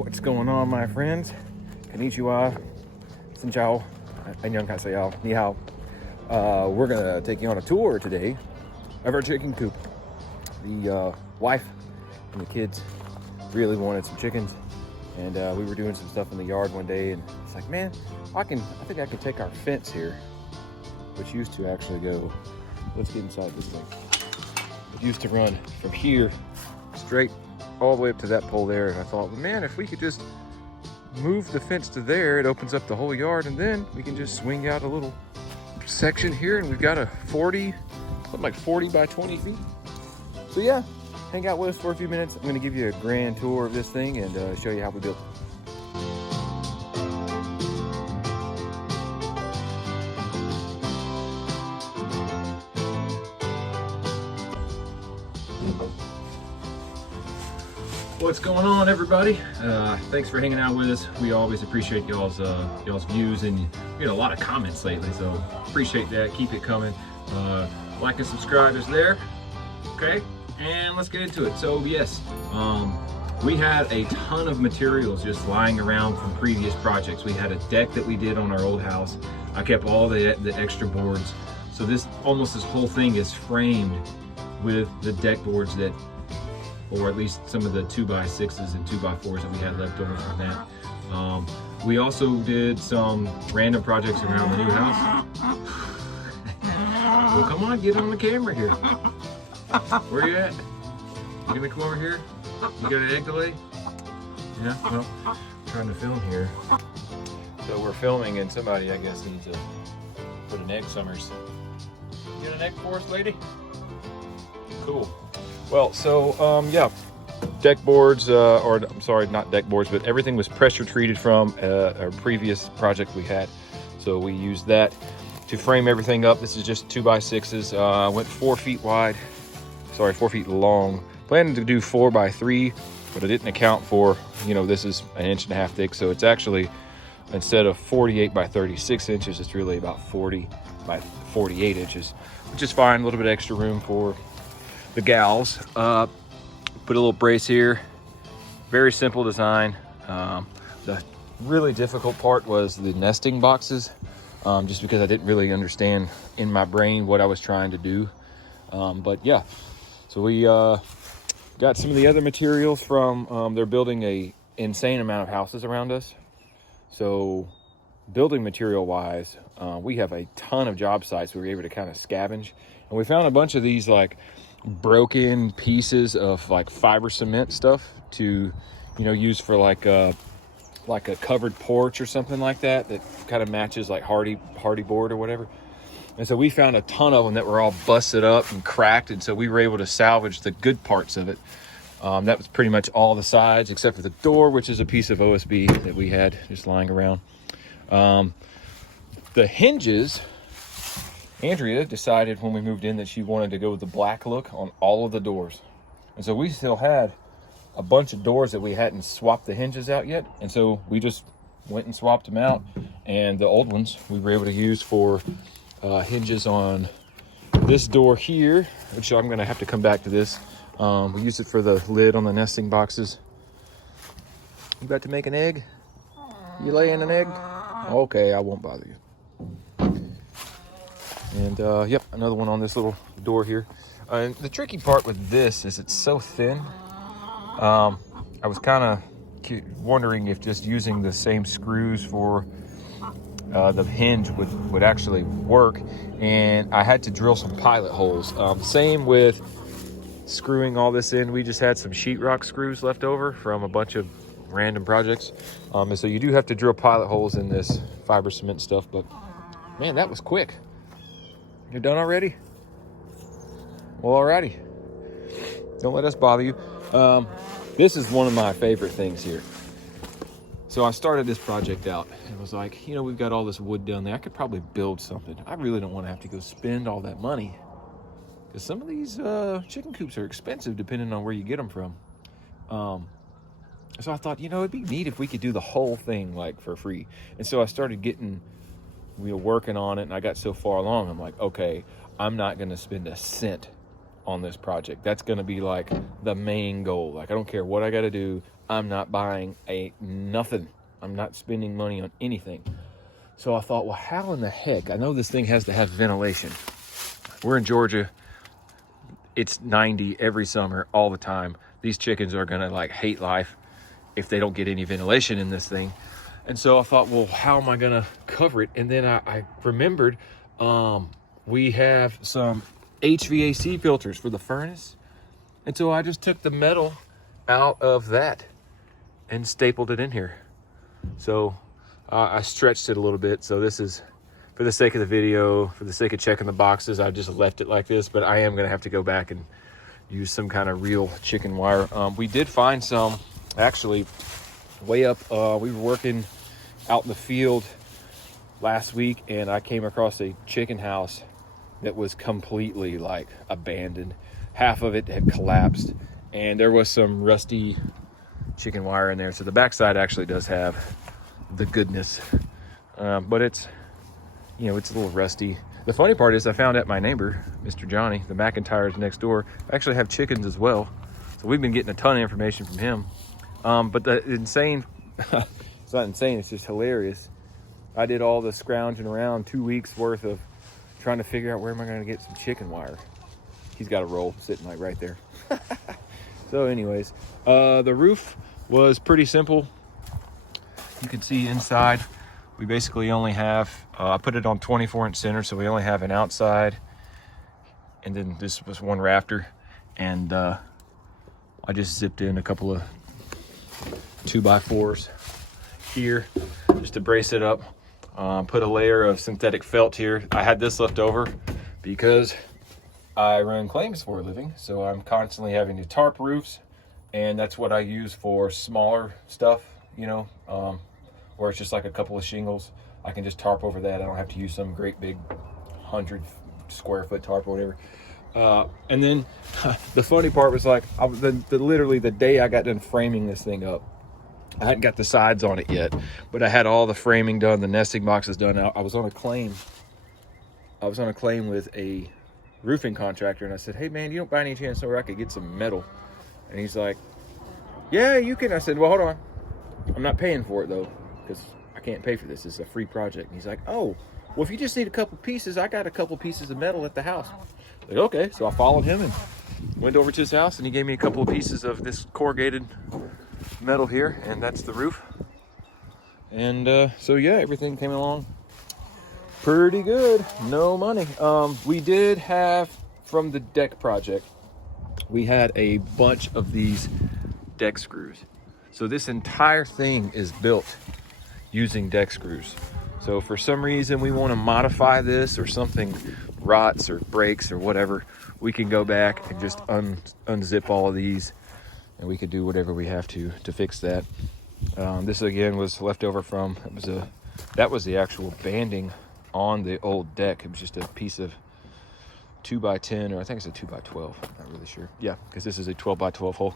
What's going on, my friends? Konnichiwa, xin chào, annyeonghaseyo, ni hao. We're gonna take you on a tour today of our chicken coop. The wife and the kids really wanted some chickens, and we were doing some stuff in the yard one day, and it's like, man, I think I can take our fence here, which used to actually go. Let's get inside this thing. It used to run from here straight all the way up to that pole there, and I thought, well, man, if we could just move the fence to there, it opens up the whole yard, and then we can just swing out a little section here, and we've got a 40 by 20 feet. So yeah, hang out with us for a few minutes. I'm going to give you a grand tour of this thing and show you how we built it. What's going on, everybody? Thanks for hanging out with us. We always appreciate y'all's views, and we had a lot of comments lately, so appreciate that. Keep it coming. Like and subscribe is there. Okay, and let's get into it. So yes, we had a ton of materials just lying around from previous projects. We had a deck that we did on our old house. I kept all the extra boards. So this whole thing is framed with the deck boards that, or at least some of the 2x6s and 2x4s that we had left over from that. We also did some random projects around the new house. Well, come on, get on the camera here. Where you at? You gonna come over here? You got an egg to lay? Yeah, well, I'm trying to film here. So we're filming, and somebody, I guess, needs to put an egg summers. You got an egg for us, lady? Cool. Well, so yeah, deck boards, or I'm sorry, not deck boards, but everything was pressure treated from our previous project we had. So we used that to frame everything up. This is just 2x6s. Went 4 feet wide, 4 feet long. Planning to do 4x3, but I didn't account for, this is 1.5 inches thick. So it's actually, instead of 48 by 36 inches, it's really about 40 by 48 inches, which is fine. A little bit extra room for the gals. Put a little brace here. Very simple design. The really difficult part was the nesting boxes, just because I didn't really understand in my brain what I was trying to do. But yeah, so we got some of the other materials from, they're building a insane amount of houses around us. So building material wise, we have a ton of job sites we were able to kind of scavenge, and we found a bunch of these like broken pieces of like fiber cement stuff to use for like a covered porch or something like that kind of matches like hardy board or whatever. And so we found a ton of them that were all busted up and cracked, and so we were able to salvage the good parts of it. That was pretty much all the sides except for the door, which is a piece of OSB that we had just lying around. The hinges, Andrea decided when we moved in that she wanted to go with the black look on all of the doors. And so we still had a bunch of doors that we hadn't swapped the hinges out yet. And so we just went and swapped them out. And the old ones we were able to use for hinges on this door here, which I'm gonna have to come back to this. We used it for the lid on the nesting boxes. You about to make an egg? You laying an egg? Okay, I won't bother you. And yep, another one on this little door here. And the tricky part with this is it's so thin. I was kind of wondering if just using the same screws for the hinge would actually work. And I had to drill some pilot holes. Same with screwing all this in. We just had some sheetrock screws left over from a bunch of random projects. And so you do have to drill pilot holes in this fiber cement stuff. But man, that was quick. You're done already? Well, alrighty. Don't let us bother you. This is one of my favorite things here. So I started this project out and was like, we've got all this wood down there. I could probably build something. I really don't want to have to go spend all that money, because some of these chicken coops are expensive depending on where you get them from. So I thought, it'd be neat if we could do the whole thing like for free. And so I started we were working on it, and I got so far along, I'm like, okay, I'm not going to spend a cent on this project. That's going to be like the main goal. Like, I don't care what I got to do. I'm not buying nothing. I'm not spending money on anything. So I thought, well, how in the heck? I know this thing has to have ventilation. We're in Georgia. It's 90 every summer, all the time. These chickens are going to like hate life if they don't get any ventilation in this thing. And so I thought, well, how am I going to cover it? And then I remembered we have some HVAC filters for the furnace. And so I just took the metal out of that and stapled it in here. So I stretched it a little bit. So this is, for the sake of the video, for the sake of checking the boxes, I just left it like this. But I am going to have to go back and use some kind of real chicken wire. We did find some, actually, way up. We were working out in the field last week, and I came across a chicken house that was completely like abandoned. Half of it had collapsed, and there was some rusty chicken wire in there. So the backside actually does have the goodness, but it's, you know, it's a little rusty. The funny part is I found out my neighbor, Mr. Johnny, the McIntyres next door, actually have chickens as well. So we've been getting a ton of information from him. But the insane, it's not insane, it's just hilarious. I did all the scrounging around, 2 weeks worth of trying to figure out where am I going to get some chicken wire. He's got a roll sitting like right there. So anyways, the roof was pretty simple. You can see inside, we basically only have, I put it on 24-inch center, so we only have an outside, and then this was one rafter, and I just zipped in a couple of 2x4s here just to brace it up. Put a layer of synthetic felt here. I had this left over because I run claims for a living, so I'm constantly having to tarp roofs, and that's what I use for smaller stuff, you know, where it's just like a couple of shingles. I can just tarp over that. I don't have to use some great big 100 square foot tarp or whatever. And then the funny part was like, literally the day I got done framing this thing up, I hadn't got the sides on it yet, but I had all the framing done, the nesting boxes done. I was on a claim with a roofing contractor, and I said, hey man, you don't by any chance know where I could get some metal? And he's like, yeah, you can. I said, well, hold on, I'm not paying for it though, because I can't pay for this. It's a free project. And he's like, oh, well, if you just need a couple pieces, I got a couple pieces of metal at the house. Like, okay. So I followed him and went over to his house, and he gave me a couple of pieces of this corrugated metal here, and that's the roof. And so yeah, everything came along pretty good. No money. We did have, from the deck project, we had a bunch of these deck screws. So this entire thing is built using deck screws. So for some reason we want to modify this, or something rots or breaks or whatever, we can go back and just unzip all of these, and we could do whatever we have to fix that. This again was left over from, that was the actual banding on the old deck. It was just a piece of 2x10, or I think it's a 2x12. I'm not really sure. Yeah, because this is a 12x12 hole.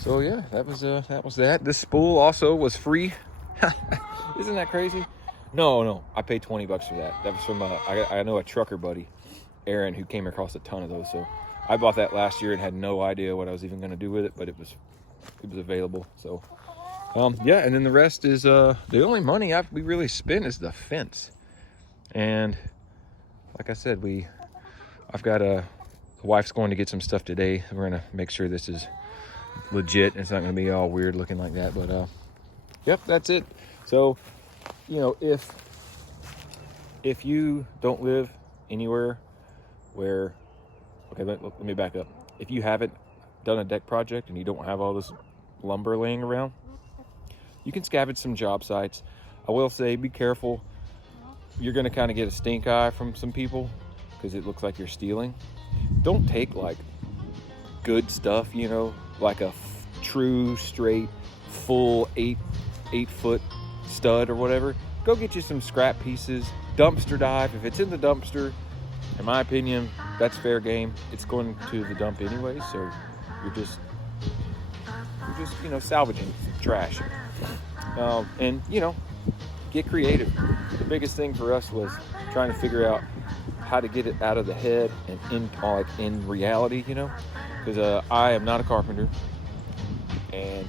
So yeah, that was that. This spool also was free. Isn't that crazy? No, I paid $20 for that. That was from I know a trucker buddy, Aaron, who came across a ton of those. So I bought that last year and had no idea what I was even going to do with it, but it was available. So yeah, and then the rest is the only money we really spent is the fence. And like I said, I've got the wife's going to get some stuff today. We're going to make sure this is legit. It's not going to be all weird looking like that, but yep, that's it. So, you know, if you don't live anywhere where, okay, let me back up. If you haven't done a deck project and you don't have all this lumber laying around, you can scavenge some job sites. I will say, be careful. You're going to kind of get a stink eye from some people because it looks like you're stealing. Don't take like good stuff, you know, like a true straight full 8-foot stud or whatever. Go get you some scrap pieces. Dumpster dive. If it's in the dumpster, in my opinion, that's fair game. It's going to the dump anyway, so you're just you know, salvaging trash. And you know, get creative. The biggest thing for us was trying to figure out how to get it out of the head and in reality, you know, because I am not a carpenter, and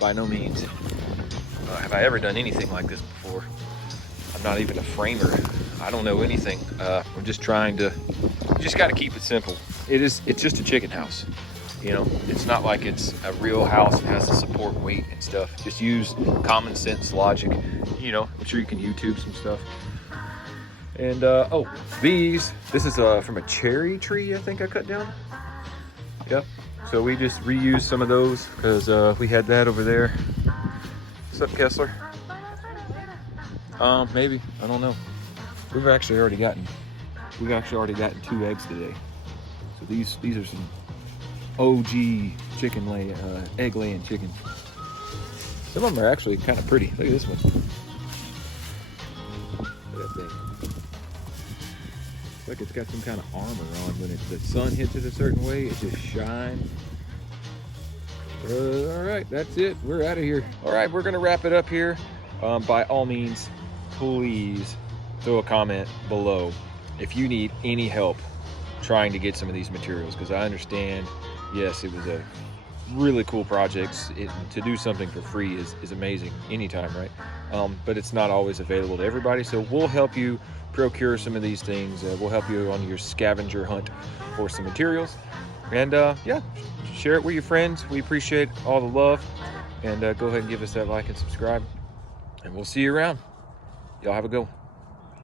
by no means have I ever done anything like this before. I'm not even a framer. I don't know anything. We're just trying to, you just got to keep it simple. It's just a chicken house. You know, it's not like it's a real house that has to support weight and stuff. Just use common sense logic. You know, I'm sure you can YouTube some stuff. And oh, this is from a cherry tree I think I cut down. Yep. So we just reused some of those because we had that over there. What's up, Kessler? Maybe, I don't know. We've actually already gotten 2 eggs today. So these are some OG egg laying chicken. Some of them are actually kind of pretty. Look at this one. Look at that thing. It's like it's got some kind of armor on. When the sun hits it a certain way, it just shines. All right, that's it. We're out of here. All right, we're gonna wrap it up here. By all means, please throw a comment below if you need any help trying to get some of these materials, because I understand, yes, it was a really cool project. To do something for free is amazing anytime, right? But it's not always available to everybody, so we'll help you procure some of these things. We'll help you on your scavenger hunt for some materials, and yeah, share it with your friends. We appreciate all the love, and go ahead and give us that like and subscribe, and we'll see you around. Y'all have a good one.